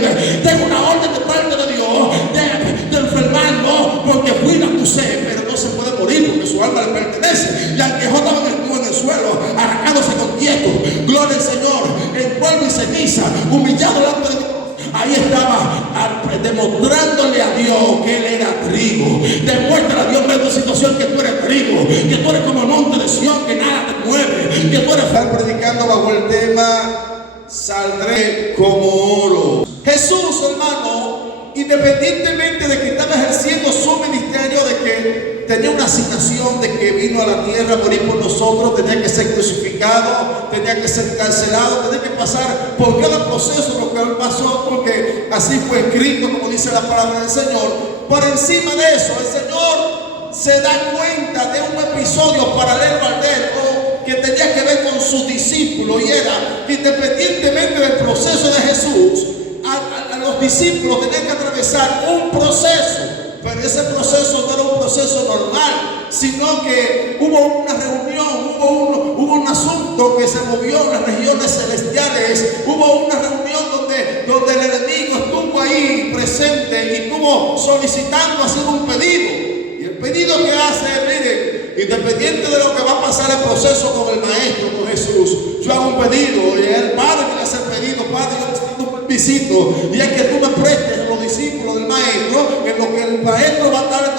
también. Tengo una orden de parte de Dios de enfermarlo, porque fui a tu sed, pero no se puede morir porque su alma le pertenece. Y al que estaba en el suelo, arrancándose con quieto, gloria al Señor, en polvo y ceniza, humillado delante de Dios. Ahí estaba demostrándole a Dios que él era trigo. Demuestra a Dios en tu situación que tú eres trigo, que tú eres como monte de Sión, que nada te mueve, que tú eres. Están predicando bajo el tema saldré como oro. Jesús, hermano, independientemente de que estaba ejerciendo su ministerio, de que tenía una asignación, de que vino a la tierra a morir por nosotros, tenía que ser crucificado, tenía que ser encarcelado, tenía que pasar por cada proceso lo que él pasó, porque así fue escrito, como dice la palabra del Señor. Por encima de eso, el Señor se da cuenta de un episodio paralelo al de él, que tenía que ver con sus discípulos, y era que independientemente del proceso de Jesús, a los discípulos tenían que atravesar un proceso, pero ese proceso no era un proceso normal, sino que hubo una reunión, hubo un asunto que se movió en las regiones celestiales, hubo una reunión donde el enemigo estuvo ahí presente y estuvo solicitando, haciendo un pedido. Y el pedido que hace, miren, independiente de lo que va a pasar el proceso con el Maestro, con Jesús, yo hago un pedido, y es el Padre que le hace el pedido: Padre, yo necesito un permisito, y es que tú me prestes a los discípulos del Maestro, en lo que el Maestro va a estar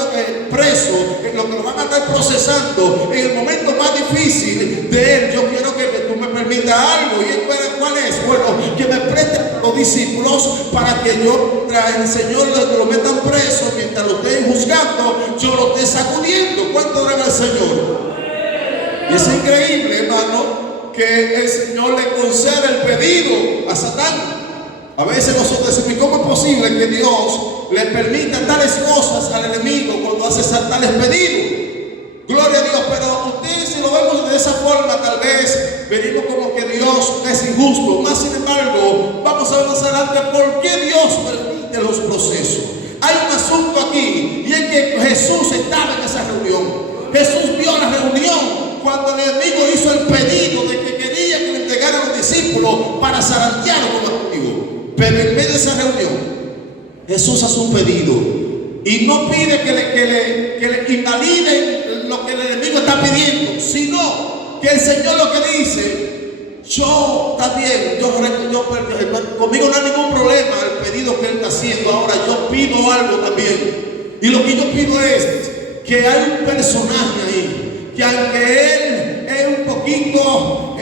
preso, en lo que lo van a estar procesando, en el momento más difícil de él. Yo quiero que tú me permitas algo. ¿Y cuál es? Bueno, que me prestes a los discípulos para que yo, tras el Señor, lo metan preso, mientras lo estén juzgando, yo lo esté sacudiendo. ¿Cuánto debe el Señor? Y es increíble, hermano, que el Señor le concede el pedido a Satán. A veces nosotros decimos: ¿cómo es posible que Dios le permita tales cosas al enemigo cuando hace tales pedidos? Gloria a Dios. Pero ustedes, si lo vemos de esa forma, tal vez venimos como que Dios es injusto. Más sin embargo, vamos a ver más adelante por qué Dios permite los procesos. Hay un asunto aquí, y es que Jesús estaba en esa reunión. Jesús vio la reunión cuando el enemigo hizo el pedido de que quería que le entregaran a los discípulos para zarandearlo con el enemigo. Pero en medio de esa reunión, Jesús hace un pedido y no pide que le invaliden lo que el enemigo está pidiendo, sino que el Señor lo que dice: yo también, conmigo no hay ningún problema el pedido que él está haciendo. Ahora yo pido algo también, y lo que yo pido es que hay un personaje ahí, que aunque él es un poquito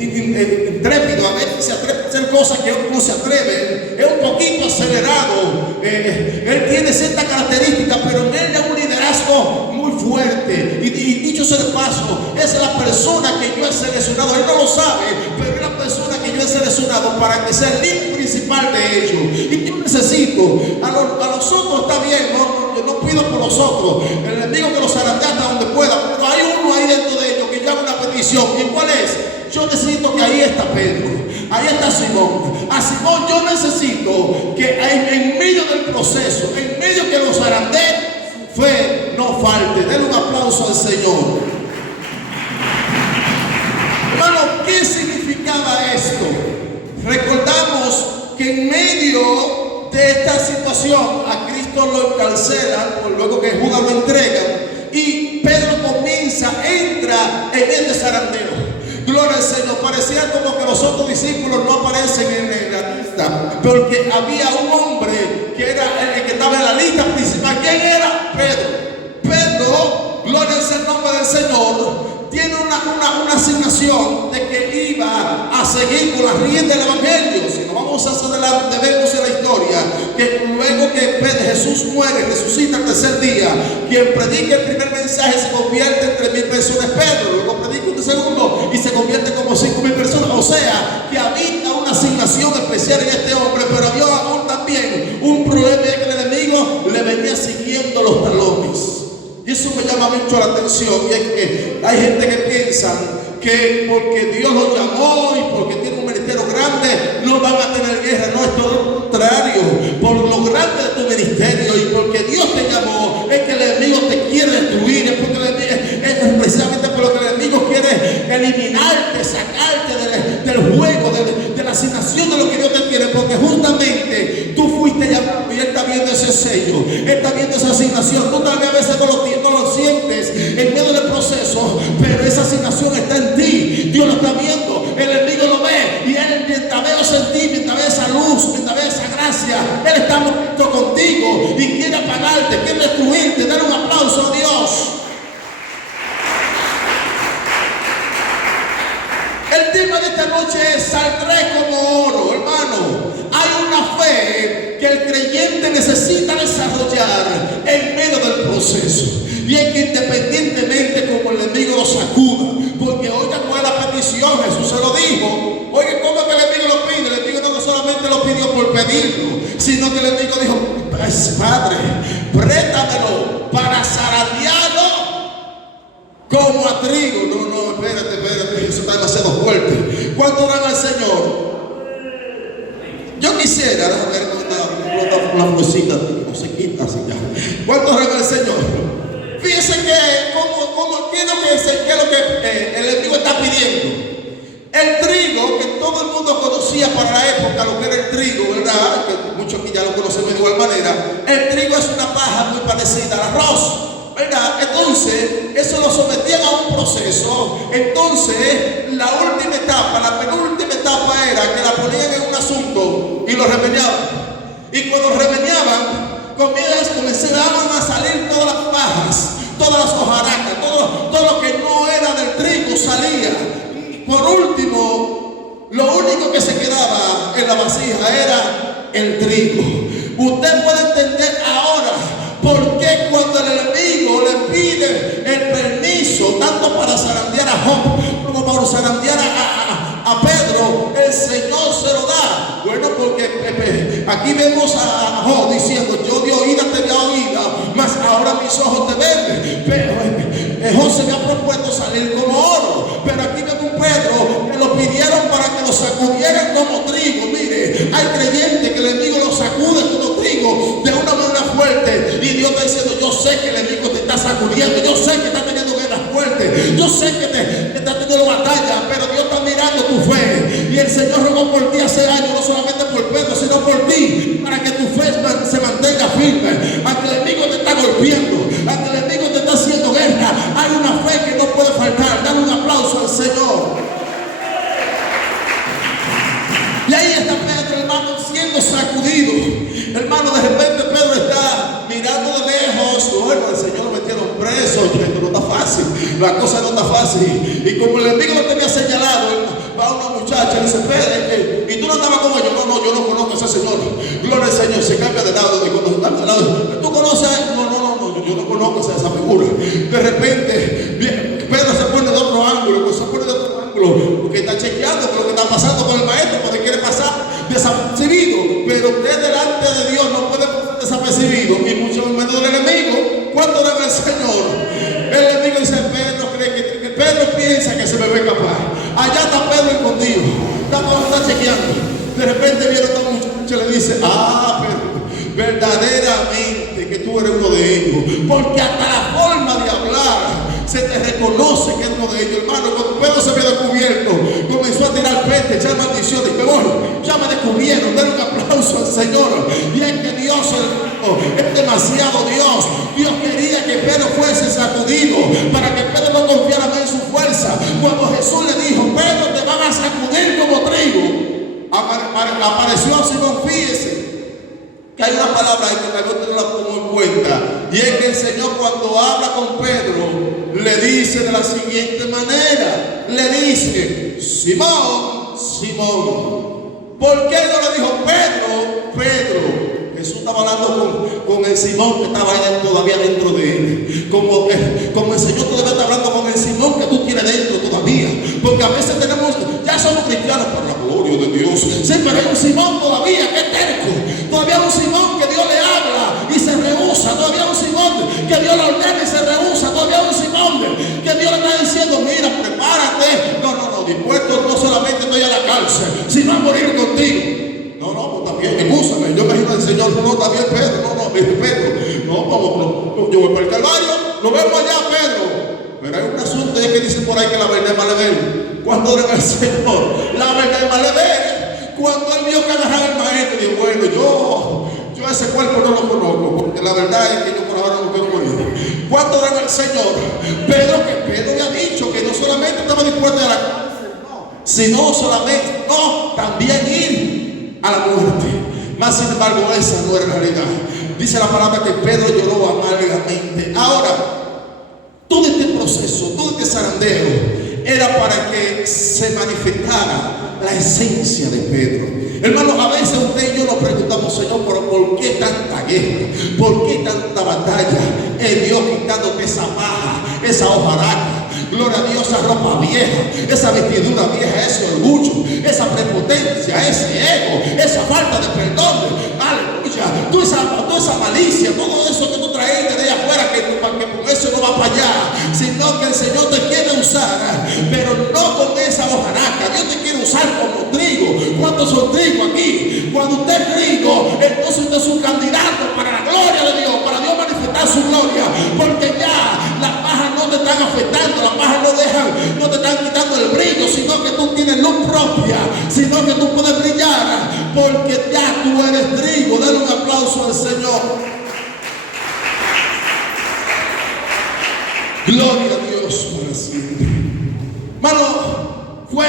intrépido, a veces se atreve a hacer cosas que otros no se atreven, es un poquito acelerado, él tiene ciertas características, pero en él es un liderazgo muy fuerte. Y dicho sea de paso, esa es la persona que yo he seleccionado. Él no lo sabe, pero es la persona que yo he seleccionado para que sea el líder principal de ellos. Y yo necesito, a los otros está bien, no pido por los otros, el enemigo que los zarandea hasta donde pueda, pero hay uno ahí dentro de ellos que yo hago una petición. ¿Y cuál es? Yo necesito que ahí está Pedro, ahí está Simón. A Simón yo necesito que en medio del proceso, en medio que los zarandee, su fe no falte. Denle un aplauso al Señor. Hermano, ¿qué significaba esto? Recordamos que en medio de esta situación a Cristo lo encarcelan, luego que Judas lo entrega, y Pedro entra en este zarandeo. Gloria al Señor. Parecía como que los otros discípulos no aparecen en la lista, porque había un hombre que era el que estaba en la lista principal. ¿Quién era? Pedro, gloria al nombre del Señor, tiene una asignación de que iba a seguir con las riendas del Evangelio. Si nos vamos hacia adelante, vemos en la historia que luego que Jesús muere, resucita el tercer día, quien predica el primer mensaje se convierte en 3,000 personas. Pedro luego predica un segundo y se convierte como 5,000 personas. O sea, que había una asignación especial en este hombre, pero había aún también un problema, de que el enemigo le venía siguiendo los talones. Y eso me llama mucho la atención, y es que hay gente que piensa que porque Dios los llamó y porque tiene un ministerio grande no van a tener guerra. No, es todo lo contrario. Por lo grande de tu ministerio y porque Dios te llamó, es que el enemigo te quiere destruir, es porque es precisamente por lo que el enemigo quiere eliminarte, sacarte del juego, de la asignación de lo que Dios te quiere, porque justamente Dios lo está viendo, el enemigo lo ve y él, mientras ve sentir, mientras ve esa luz, mientras ve esa gracia, él está molesto contigo y quiere apagarte, quiere destruirte. Dar un aplauso a Dios. El tema de esta noche es: saldré como oro. Hermano, hay una fe que el creyente necesita desarrollar en medio del proceso. Y es que independientemente como el enemigo lo sacuda, porque oiga cuál es la petición, Jesús se lo dijo. Oiga, ¿cómo que el enemigo lo pide? El enemigo no solamente lo pidió por pedirlo, sino que el enemigo dijo: Padre, préstamelo para zarandearlo como a trigo. No, espérate, eso está demasiado fuerte. ¿Cuánto oran al Señor? Yo quisiera, déjame ver una cosita, no se quita así ya. ¿Cuánto oran al Señor? Fíjense que, ¿qué es lo que el enemigo está pidiendo? El trigo, que todo el mundo conocía para la época, lo que era el trigo, ¿verdad? Que muchos aquí ya lo conocen de igual manera. El trigo es una paja muy parecida al arroz, ¿verdad? Entonces, eso lo sometían a un proceso. Entonces, la última etapa, la penúltima etapa era que la ponían en un asunto y lo remeñaban. Y cuando remeñaban, comenzaban a salir todas las pajas, todas las hojarascas, todo lo que no era del trigo salía. Por último, lo único que se quedaba en la vasija era el trigo. Usted puede entender ahora por qué cuando el enemigo le pide el permiso, tanto para zarandear a Job como para zarandear a Pedro, el Señor se lo da. Bueno, porque aquí vemos a Job diciendo: yo de oída te había oído, mas ahora mis ojos te ven. Pero Job se había propuesto salir como oro, pero aquí vemos un Pedro que lo pidieron para que lo sacudieran como trigo. Mire, hay creyentes que el enemigo lo sacude como trigo de una manera fuerte, y Dios está diciendo: yo sé que el enemigo te está sacudiendo, yo sé que está teniendo guerras fuertes, yo sé que te está teniendo batalla, pero Dios está mirando tu fe. Y el Señor rogó por ti hace años, no solamente por Pedro, sino por ti, para que tu fe se mantenga firme. Aunque el enemigo te está golpeando, aunque el enemigo te está haciendo guerra, hay una fe que no puede faltar. Dale un aplauso al Señor. Y ahí está Pedro, hermano, siendo sacudido. Hermano, de repente Pedro está mirando de lejos. Bueno, el Señor lo metieron preso. Esto no está fácil, la cosa no está fácil. Y como el enemigo lo tenía señalado, va una muchacha y le dice: Pedro, ¿y tú no estabas con ellos? No, yo no conozco a ese señor. Gloria al Señor, se cambia de lado. Y cuando está de lado, ¿tú conoces a él? No, yo no conozco a esa figura. De repente, Pedro se pone de otro ángulo, porque está chequeando lo que está pasando con el maestro, porque quiere pasar desapercibido. Pero usted delante de Dios no puede pasar desapercibido, y mucho menos del enemigo. ¿Cuánto debe el Señor? El enemigo dice: Pedro cree que Pedro piensa que se me ve capaz. Allá está Pedro escondido, está chequeando. De repente viene otra muchacha y le dice: Pedro, verdaderamente que tú eres uno de ellos, porque hasta la forma de hablar se te reconoce que es uno de ellos. Hermano, cuando Pedro se había descubierto, comenzó a tirar peste, echar maldiciones. Y ya me descubrieron. Den un aplauso al Señor. Y es que Dios es demasiado Dios. Dios quería que Pedro fuese sacudido para que Pedro no confiara más en su fuerza. Cuando Jesús le dijo: Pedro, te van a sacudir como trigo, apareció a Simón. Fíjese que hay una palabra ahí que tal vez no la tomó en cuenta, y es que el Señor, cuando habla con Pedro, le dice de la siguiente manera: le dice: Simón, Simón. ¿Por qué no le dijo Pedro, Pedro? Jesús estaba hablando con el Simón que estaba ahí todavía dentro de él. Como el Señor todavía está hablando con el Simón que tú tienes dentro todavía. Porque a veces ya somos cristianos por la gloria de Dios. Sí, pero hay un Simón todavía que es terco. Todavía hay un Simón que Dios le habla y se rehúsa. Todavía hay un Simón que Dios le ordena y se rehúsa. Todavía hay un Simón que Dios le está diciendo: mira, prepárate. No, dispuesto no solamente estoy a la cárcel, sino a morir contigo. No, pues también, escúchame, yo me imagino al Señor: no, está bien, Pedro, Pedro, vamos, yo voy para el Calvario, lo vemos allá, Pedro. Pero hay un asunto que dice por ahí que la verdad es malever. Cuando oran al Señor, la verdad es malever. Cuando él vio que agarraba el maestro, dijo: bueno, yo ese cuerpo no lo conozco, porque la verdad es que yo por ahora no quiero morir. Cuando oran al Señor, Pedro había dicho que no solamente estaba dispuesto a la cárcel, sino solamente, no, también ir a la muerte. Mas sin embargo, esa no era la realidad. Dice la palabra que Pedro lloró amargamente. Ahora, todo este proceso, todo este zarandeo, era para que se manifestara la esencia de Pedro. Hermanos, a veces usted y yo nos preguntamos, Señor, pero ¿por qué tanta guerra? ¿Por qué tanta batalla? Es Dios quitándote esa paja, esa hojaraca. Gloria a Dios, esa ropa vieja, esa vestidura vieja, ese orgullo, esa prepotencia, ese ego, esa falta de perdón. Aleluya. Toda esa malicia, todo eso que tú traes de allá afuera, que con eso no va para allá, sino que el Señor te quiere usar, pero no con esa hojaraca. Dios te quiere usar como trigo. ¿Cuántos son trigo aquí? Cuando usted es trigo, entonces usted es un candidato para la gloria de Dios, para Dios manifestar su gloria, porque ya las pajas no te están afectando, las pajas no te están quitando el brillo, sino que tú tienes luz propia, sino que tú puedes brillar, porque ya tú eres trigo. Dale un aplauso al Señor. Gloria a Dios para siempre. Hermano, fue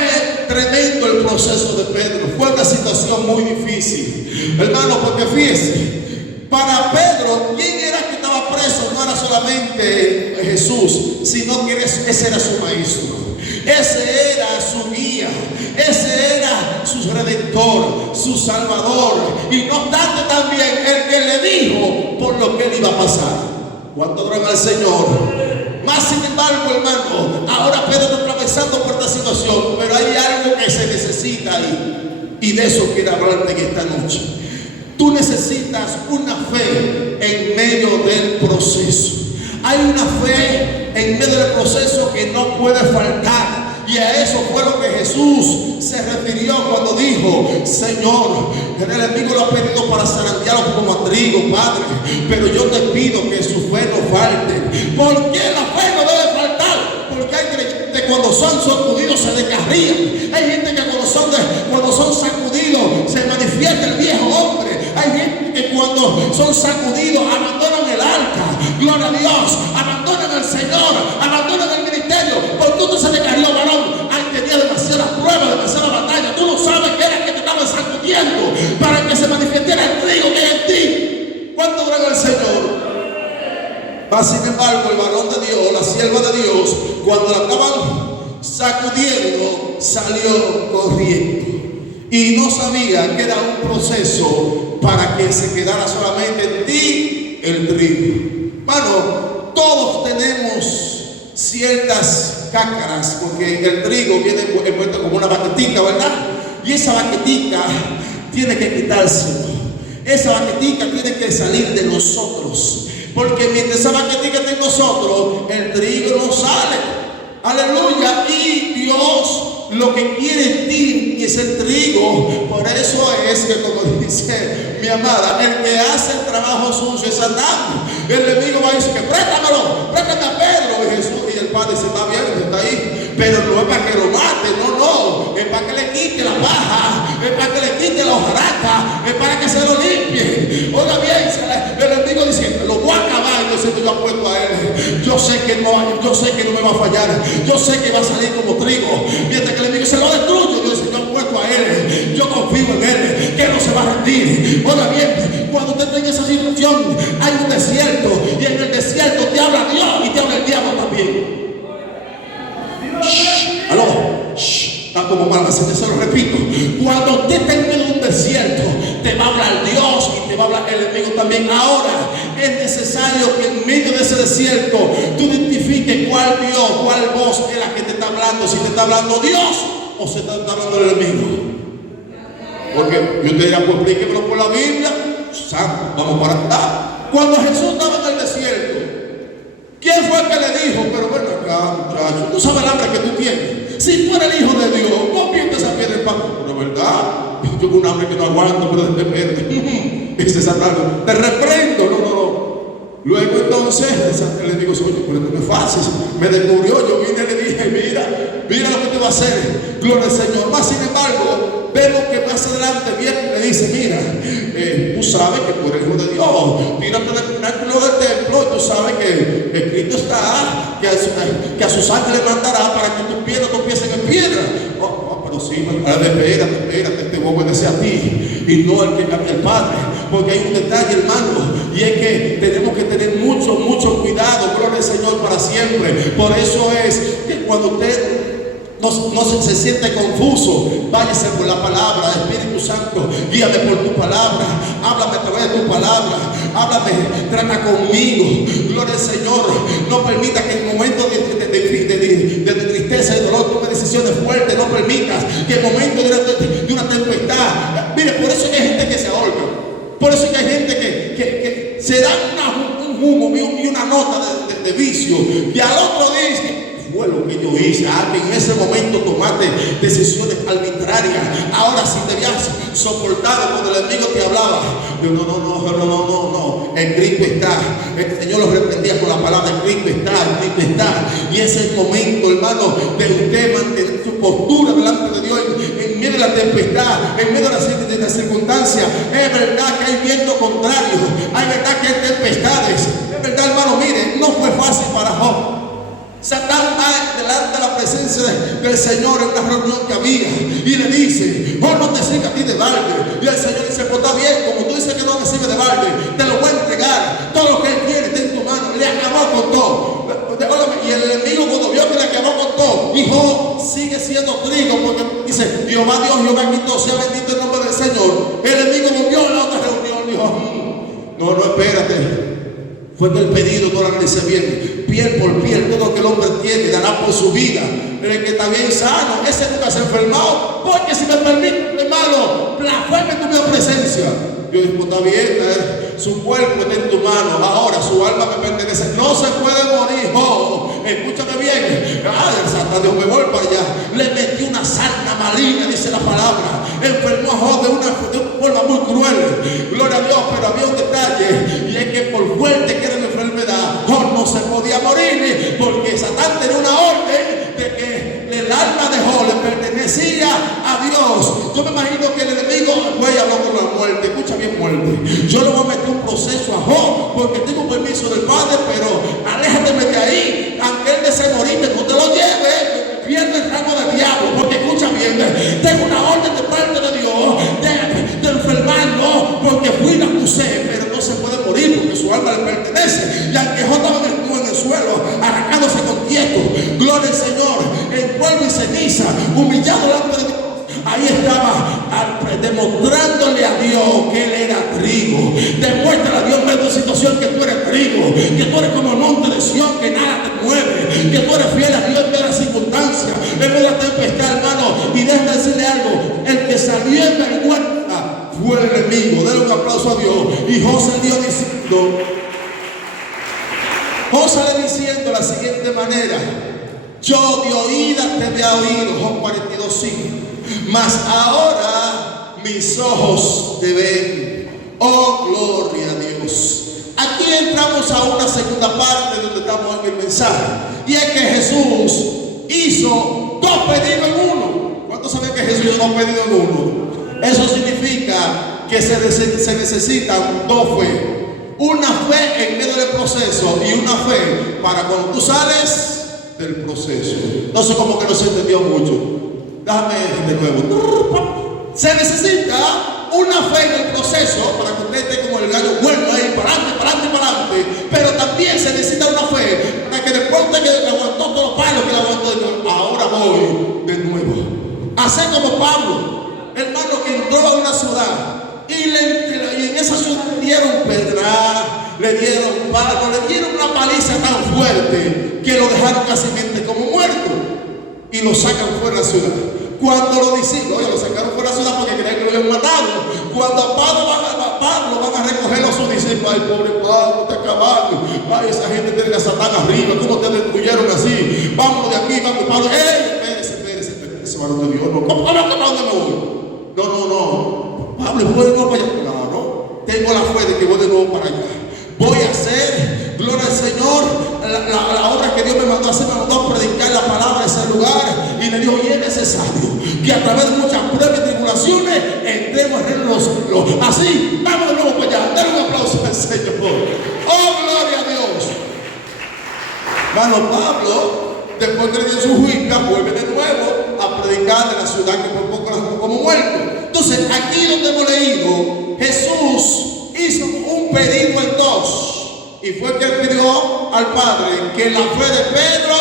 tremendo el proceso de Pedro. Fue una situación muy difícil, hermano, porque fíjese, para Pedro, ¿quién era que estaba preso? No era solamente Jesús, sino que ese era su maestro, ese era su guía, ese era su redentor, su salvador, y no obstante también el que le dijo por lo que él iba a pasar. ¿Cuánto adoran al Señor? Más sin embargo, hermano, ahora Pedro está atravesando por esta situación, pero hay algo que se necesita ahí, y de eso quiero hablarte en esta noche. Tú necesitas una fe en medio del proceso. Hay una fe en medio del proceso que no puede faltar. Y a eso fue lo que Jesús se refirió cuando dijo: Señor, el enemigo lo ha pedido para zarandearlo como a trigo, Padre, pero yo te pido que su fe no falte. ¿Por qué la fe no debe faltar? Porque hay creyentes cuando son sacudidos se descarrían. Hay gente que cuando son sacudidos se manifiesta el viejo hombre. Hay gente que cuando son sacudidos abandonan el arca. Gloria a Dios, abandonan al Señor, abandonan el ministerio. ¿Por qué usted se descarrió, varón? Ay, tenía demasiadas pruebas, demasiadas batallas. Tú no sabes que era que te estaba sacudiendo para que se manifestara el trigo que hay en ti. ¿Cuánto agrada el Señor? Mas sin embargo, el varón de Dios, la sierva de Dios, cuando la estaban sacudiendo, salió corriendo. Y no sabía que era un proceso para que se quedara solamente en ti el trigo. Hermano, todos tenemos ciertas cácaras, porque el trigo viene envuelto como una baquetica, ¿verdad? Y esa baquetica tiene que quitarse. Esa baquetica tiene que salir de nosotros, porque mientras esa baquetica está en nosotros, el trigo no sale. Aleluya. Y Dios lo que quiere en ti es el trigo. Por eso es que, como dice mi amada, el que hace el trabajo sucio es Adán. El enemigo va a decir que préstame a Pedro. Y Jesús y el Padre se está viendo, está ahí. Pero no es para que lo mate, no, es para que le quite la paja, es para que le quite la hojaraca, es para que se lo limpie. Oiga bien, el enemigo dice: lo voy a acabar. Yo sé que yo apuesto a él. Yo sé que no me va a fallar. Yo sé que va a salir como trigo. Mientras que el enemigo se lo destruye, yo sé que yo apuesto a él. Yo confío en él, que no se va a rendir. Oiga bien, cuando usted tenga esa situación, hay un desierto, y en el desierto te habla Dios y te habla el diablo también. Aló, está como mal, así que se lo repito. Cuando usted esté en medio de un desierto, te va a hablar Dios y te va a hablar el enemigo también. Ahora es necesario que en medio de ese desierto tú identifiques cuál Dios, cuál voz es la que te está hablando. Si te está hablando Dios o se está hablando el enemigo. Porque yo te diría: pues explíquemelo por la Biblia. Santo, vamos para acá. Cuando Jesús estaba en el desierto, ¿quién fue el que le dijo? Pero ven acá, muchacho, tú sabes el hambre que tú tienes. Si tú eres el hijo de Dios, convierte esa piedra en pan. Pero verdad, yo tengo un hambre que no aguanto, pero de repente dice Satanás: te reprendo. No. Luego entonces le digo: oye, pero esto no es fácil. Me descubrió, yo vine y le dije: mira lo que te va a hacer. Gloria al Señor. Más sin embargo, vemos que más adelante viene y le dice: mira, tú sabes que tú eres hijo de Dios. Tírate del pináculo del templo. Y tú sabes que escrito está que a sus ángeles mandará para que tus pies no tropiecen en piedra. Pero sí, espérate, te voy a obedecer a ti y no al Padre. Porque hay un detalle, hermano, y es que tenemos que tener mucho cuidado, gloria al Señor, para siempre. Por eso es que cuando usted no se siente confuso, váyase por la palabra. Espíritu Santo, guíame por tu palabra, háblame a través de tu palabra, háblame, trata conmigo, gloria al Señor. No permita que en momentos de tristeza y dolor tome decisiones fuertes. No permitas que en momentos de una tempestad, mire, por eso es que hay gente que se ahorca. Por eso es que hay gente que se da un humo y una nota de vicio, y al otro dice: fue lo que yo hice. En ese momento tomaste decisiones arbitrarias. Ahora sí debías soportar cuando el enemigo te hablaba. No. El Cristo está. El Señor lo reprendía con la palabra: el Cristo está. Y ese es el momento, hermano, de usted mantener su postura delante de Dios en medio de la tempestad, en medio de las circunstancias. Es verdad que hay viento contrario, hay verdad que hay tempestades. Es verdad, hermano, mire, no fue fácil para Job. Satán va delante de la presencia del Señor en una reunión que había y le dice: oh, no te sirve a ti de balde. Y el Señor dice: pues está bien, como tú dices que no me sirve de balde, te lo voy a entregar. Todo lo que él tiene está en tu mano. Le acabó con todo. Y el enemigo, cuando vio que le acabó con todo, dijo: sigue siendo trigo, porque dice: Jehová Dios, Jehová quitó, sea bendito el nombre del Señor. El enemigo volvió a la otra reunión, dijo: no, espérate. Fue que el pedido no lo analicé bien. Piel por piel, todo lo que el hombre tiene dará por su vida. Pero el que está bien sano, ese nunca se ha enfermado. Porque si me permite, hermano, blasfeme tu misma presencia. Yo digo: está bien, su cuerpo está en tu mano. Ahora su alma me pertenece. No se puede morir. Escúchame bien. El Satán dijo: me voy para allá. Le metió una sarna maligna, dice la palabra. Enfermó a Job de una forma muy cruel. Gloria a Dios. Pero había un detalle, y es que por fuerte que era la enfermedad, Job no se podía morir, porque Satán tenía una orden de que el alma de Job le pertenecía a Dios. Yo me imagino que el enemigo fue y habló con la muerte. Escucha bien, muerte, yo le voy a meter un proceso a Job porque tengo permiso del Padre, pero aléjate de ahí. Aunque él desee morirte, no te lo lleves, pierde el rango del diablo. Porque escucha bien, tengo una orden de parte de Dios de enfermarlo, porque fui y la acusé, pero no se puede morir porque su alma le pertenece. Y aunque Job estaba en el suelo, arrancándose con quieto, gloria al Señor, en polvo y ceniza, humillado delante de Dios, ahí estaba demostrándole a Dios que él era trigo. Demuéstrale a Dios en medio de situación que tú eres trigo, que tú eres como el monte de Sión, que nada te mueve, que tú eres fiel a Dios en medio de las circunstancias, en medio de la tempestad, hermano. Y déjame decirle algo: el que salió en vergüenza fue el enemigo. Denle un aplauso a Dios. Y José dio diciendo, de la siguiente manera: yo de oídas te había oído, Job 42:5, mas ahora mis ojos te ven. Oh, gloria a Dios. Aquí entramos a una segunda parte donde estamos en el mensaje, y es que Jesús hizo dos pedidos en uno. ¿Cuántos saben que Jesús hizo dos pedidos en uno? Eso significa que se necesitan dos fe. Una fe en medio del proceso y una fe para cuando tú sales del proceso. No sé, como que no se entendió mucho. Déjame de nuevo. Se necesita una fe en el proceso para que usted esté como el gallo bueno ahí, para adelante. Pero también se necesita una fe para que después usted que aguantó todos los palos que le aguantó, ahora voy de nuevo. Así como Pablo, hermano, que entró a una ciudad y en esa ciudad le dieron pedra, le dieron palo, le dieron una paliza tan fuerte que lo dejaron casi como muerto y lo sacan fuera de la ciudad. Cuando los discípulos, lo sacaron fuera de la ciudad porque creían que lo habían matado. Cuando a Pablo van a recoger a sus discípulos: ay, pobre Pablo, te acabaron. Ay, esa gente tiene a Satán arriba, ¿cómo te destruyeron así? Vámonos de aquí, vamos. Pablo: espérese, varón de Dios, no, ¿cómo que para dónde me voy? No. Pablo, voy de nuevo para allá. Claro, tengo la fe de que voy de nuevo para allá. Voy a hacer, gloria al Señor, la obra que Dios me mandó a hacer. Me mandó a predicar la palabra en ese lugar. Y le dijo: y es necesario que a través de muchas pruebas y tribulaciones entremos en los cielos. Así, vamos de nuevo para allá. Dale un aplauso al Señor. Oh, gloria a Dios. Hermano, Pablo, después que le dio su juicio, vuelve de nuevo a predicar de la ciudad que por Y fue que pidió al Padre que la fe de Pedro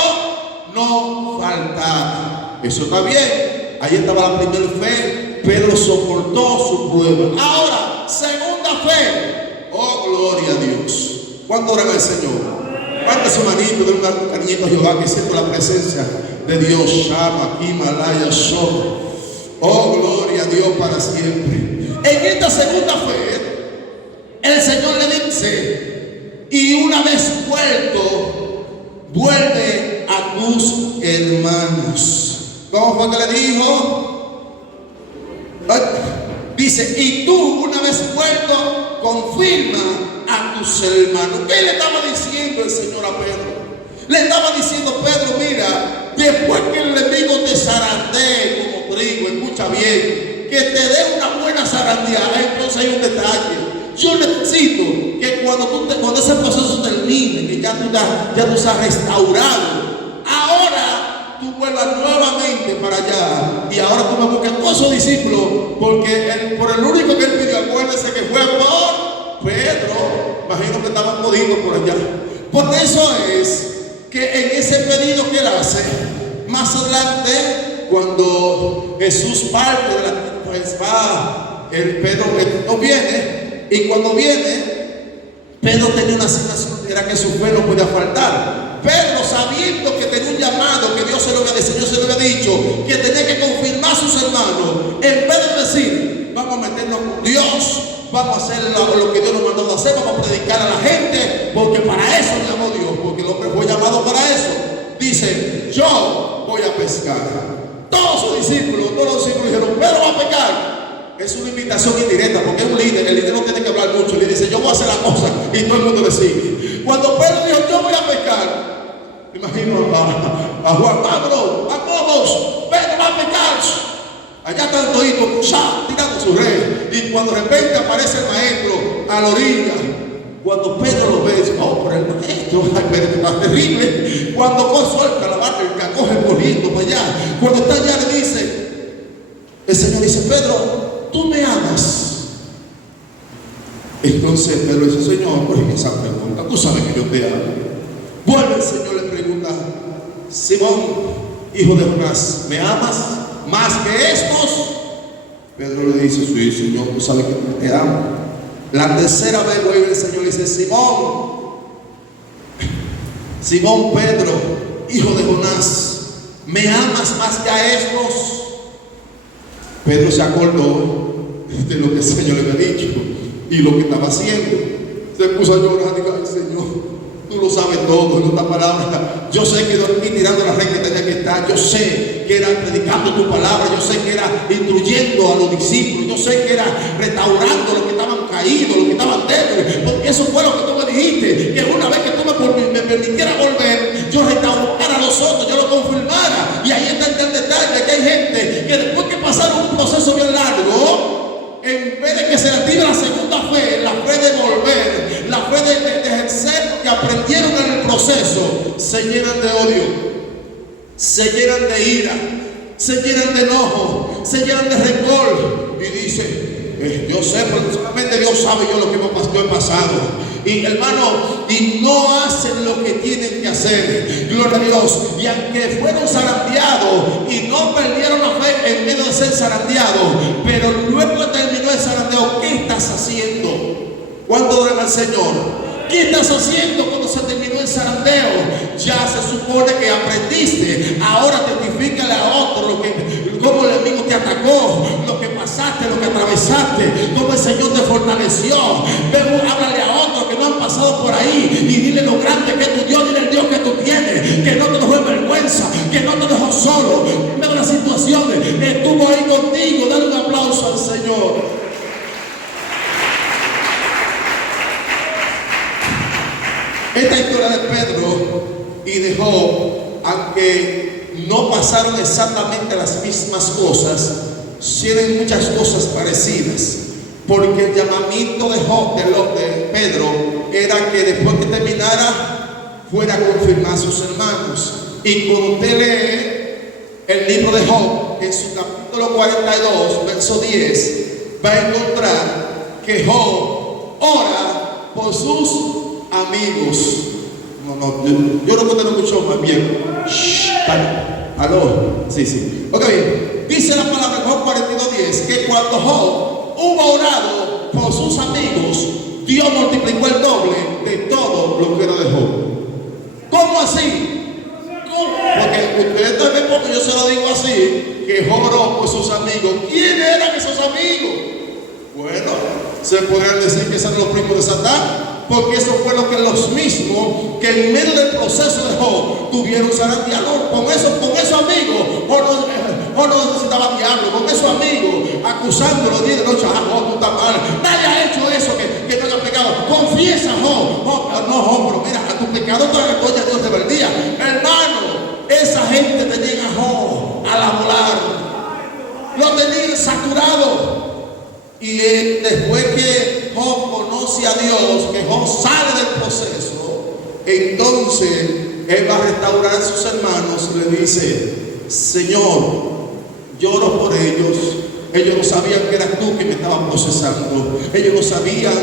no faltara. Eso está bien. Ahí estaba la primera fe. Pedro soportó su prueba. Ahora, segunda fe. Oh, gloria a Dios. ¿Cuánto oran al Señor? Parte su manito, de un cariñito a Jehová, que siento la presencia de Dios. Shama, Himalaya, Shom. Oh, gloria a Dios para siempre. En esta segunda fe, el Señor le dice: y una vez vuelto, vuelve a tus hermanos. ¿Cómo fue que le dijo? Dice: y tú, una vez vuelto, confirma a tus hermanos. ¿Qué le estaba diciendo el Señor a Pedro? Le estaba diciendo: Pedro, mira, después que el enemigo te zarandee como trigo, escucha bien, que te dé una buena zarandeada, entonces hay un detalle. Yo necesito que cuando ese proceso termine, que ya tú estás restaurado, ahora tú vuelvas nuevamente para allá, y ahora tú me busques todos esos discípulos, porque por el único que él pidió, acuérdense que fue por Pedro. Imagino que estaban jodidos por allá. Por eso es que en ese pedido que él hace, más adelante, cuando Jesús parte de la pues va, Pedro no viene, y cuando viene, Pedro tenía una asignación, era que su fe no podía faltar. Pedro, sabiendo que tenía un llamado, que Dios se lo había dicho, que tenía que confirmar a sus hermanos, en vez de decir: vamos a meternos con Dios, vamos a hacer lo que Dios nos mandó a hacer, vamos a predicar a la gente, porque para eso llamó Dios, porque el hombre fue llamado para eso. Dice: yo voy a pescar. Todos los discípulos dijeron: Pedro va a pescar. Es una invitación indirecta, porque es un líder. El líder no tiene que hablar mucho. Le dice: yo voy a hacer la cosa, y todo el mundo le sigue. Cuando Pedro dijo: yo voy a pescar, imagino a Juan Pablo, a todos: Pedro va a pescar. Allá están toditos tirando su red, y cuando de repente aparece el maestro a la orilla. Cuando Pedro lo ve, dice: oh, pero el maestro, ay, Pedro, está terrible. Cuando suelta la barca, coge corriendo para allá. Cuando está allá, le dice, el Señor dice: Pedro, ¿tú me amas? Entonces Pedro dice: Señor, ¿por qué esa pregunta? Tú sabes que yo te amo. Vuelve el Señor, le pregunta: Simón, hijo de Jonás, ¿me amas más que estos? Pedro le dice: sí, Señor, tú sabes que te amo. La tercera vez vuelve el Señor y dice: Simón Pedro, hijo de Jonás, ¿me amas más que a estos? Pedro se acordó de lo que el Señor le había dicho y lo que estaba haciendo. Se puso a llorar y dijo: ay, Señor, tú lo sabes todo en esta palabra. Yo sé que dormí tirando la red que tenía que estar. Yo sé que era predicando tu palabra. Yo sé que era instruyendo a los discípulos. Yo sé que era restaurando los que estaban caídos, los que estaban débiles. Porque eso fue lo que tú me dijiste, que una vez que tú me permitieras volver, yo restaurara a los otros, yo lo confirmara. Y ahí está el detalle, que hay gente que después que pasaron un proceso bien largo, en vez de que se active la segunda fe, la fe de volver, la fe de ejercer lo que aprendieron en el proceso, se llenan de odio, se llenan de ira, se llenan de enojo, se llenan de rencor. Y dice: yo sé, porque solamente Dios sabe yo lo que yo he pasado. Y hermano, y no hacen lo que tienen que hacer. Gloria a Dios. Y aunque fueron zarandeados y no perdieron la fe en medio de ser zarandeados, pero luego terminó el zarandeo, ¿qué estás haciendo? ¿Cuándo oran al Señor? ¿Qué estás haciendo cuando se terminó el zarandeo? Ya se supone que aprendiste. Ahora testifícale a otro cómo el enemigo te atacó, lo que pasaste, lo que atravesaste, cómo el Señor te fortaleció. Háblale a otros que no han pasado por ahí y dile lo grande que es tu Dios, dile el Dios que tú tienes, que no te dejó en vergüenza, que no te dejó solo en medio de las situaciones, estuvo ahí contigo. Dale un aplauso al Señor. Esta historia de Pedro y de Job, aunque no pasaron exactamente las mismas cosas, tienen muchas cosas parecidas, porque el llamamiento de Pedro era que después que terminara fuera a confirmar a sus hermanos. Y cuando usted lee el libro de Job, en su capítulo 42, verso 10, va a encontrar que Job ora por sus amigos. No, yo no puedo tener mucho más bien. Aló, sí. Ok, dice la palabra en Job 42:10 que cuando Job hubo orado por sus amigos, Dios multiplicó el doble de todo lo que era de Job. ¿Cómo así? Porque ustedes también, porque yo se lo digo así, que Job oró por sus amigos. ¿Quiénes eran esos amigos? Bueno, se podrían decir que eran los primos de Satán, porque eso fue lo que los mismos que en medio del proceso de Job tuvieron diálogo con esos amigos. O no necesitaba diálogo con esos amigos, acusándolo día de noche. Job, tú estás mal. Nadie ha hecho eso que no haya pecado. Confiesa, Job. Job, pero mira, a tu pecado te recuerda Dios de rebeldía. Hermano, esa gente tenía a Job a la volar. Lo tenían saturado. Y después que Job conoce a Dios, que Job sale del proceso, entonces él va a restaurar a sus hermanos y le dice: Señor, lloro por ellos. Ellos no sabían que eras tú que me estabas procesando. Ellos no sabían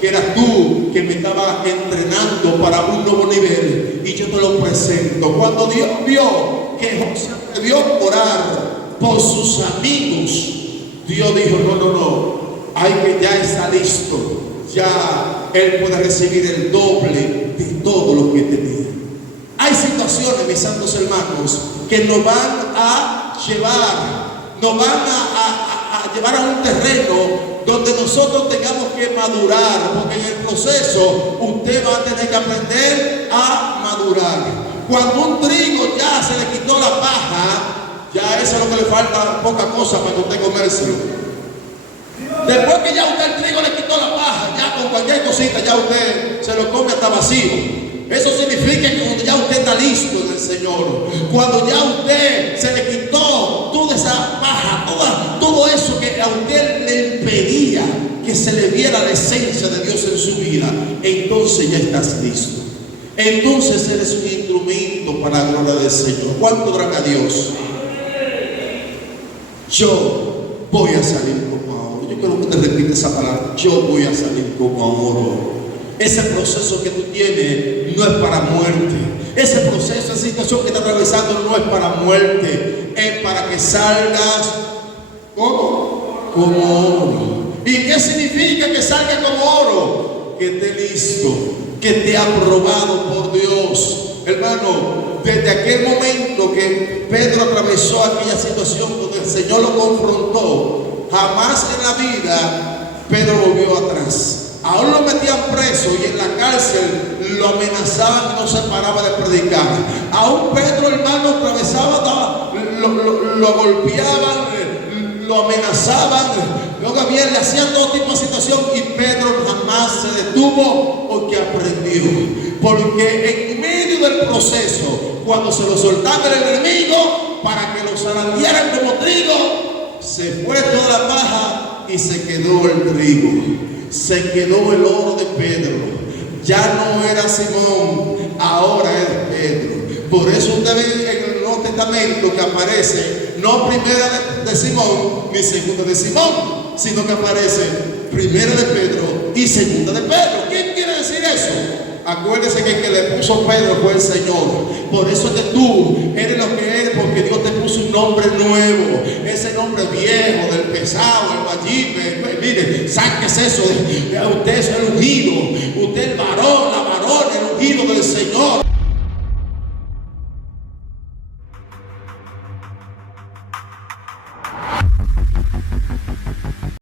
que eras tú que me estabas entrenando para un nuevo nivel. Y yo te lo presento. Cuando Dios vio que Job se atrevió a orar por sus amigos, Dios dijo: no. Hay que ya está listo, ya él puede recibir el doble de todo lo que tenía. Hay situaciones, mis santos hermanos, que nos van a llevar a un terreno donde nosotros tengamos que madurar, porque en el proceso usted va a tener que aprender a madurar. Cuando un trigo ya se le quitó la paja, ya eso es lo que le falta, poca cosa para que usted comérselo. Después que ya usted el trigo le quitó la paja, ya con cualquier cosita ya usted se lo come hasta vacío. Eso significa que cuando ya usted está listo en el Señor, cuando ya usted se le quitó toda esa paja, todo eso que a usted le impedía que se le viera la esencia de Dios en su vida, entonces ya estás listo. Entonces eres un instrumento para la gloria del Señor. ¿Cuánto adorará a Dios? Yo voy a salir como oro. Yo quiero que te repita esa palabra. Yo voy a salir como oro. Ese proceso que tú tienes no es para muerte. Ese proceso, esa situación que estás atravesando no es para muerte. Es para que salgas como oro. ¿Y qué significa que salga como oro? Que esté listo, que esté aprobado por Dios. Hermano, desde aquel momento que Pedro atravesó aquella situación donde el Señor lo confrontó, jamás en la vida Pedro volvió atrás. Aún lo metían preso y en la cárcel lo amenazaban y no se paraba de predicar. Aún Pedro, hermano, atravesaba, lo golpeaban, lo amenazaban, luego bien le hacían todo tipo de situación y Pedro jamás se detuvo porque aprendió. Porque en medio del proceso, cuando se lo soltaba el enemigo para que lo zarandearan como trigo, se fue toda la paja y se quedó el trigo. Se quedó el oro de Pedro. Ya no era Simón, ahora es Pedro. Por eso usted ve en el Nuevo Testamento que aparece no primera de Simón ni segunda de Simón, sino que aparece primera de Pedro y segunda de Pedro. ¿Qué quiere decir eso? Acuérdese que el que le puso Pedro fue el Señor. Por eso es que tú eres lo que eres, porque Dios te puso un nombre nuevo. Ese nombre viejo, del pesado, el vallipe. Mire, sáquese eso. Usted es el ungido. Usted el varón, la varón, el ungido del Señor.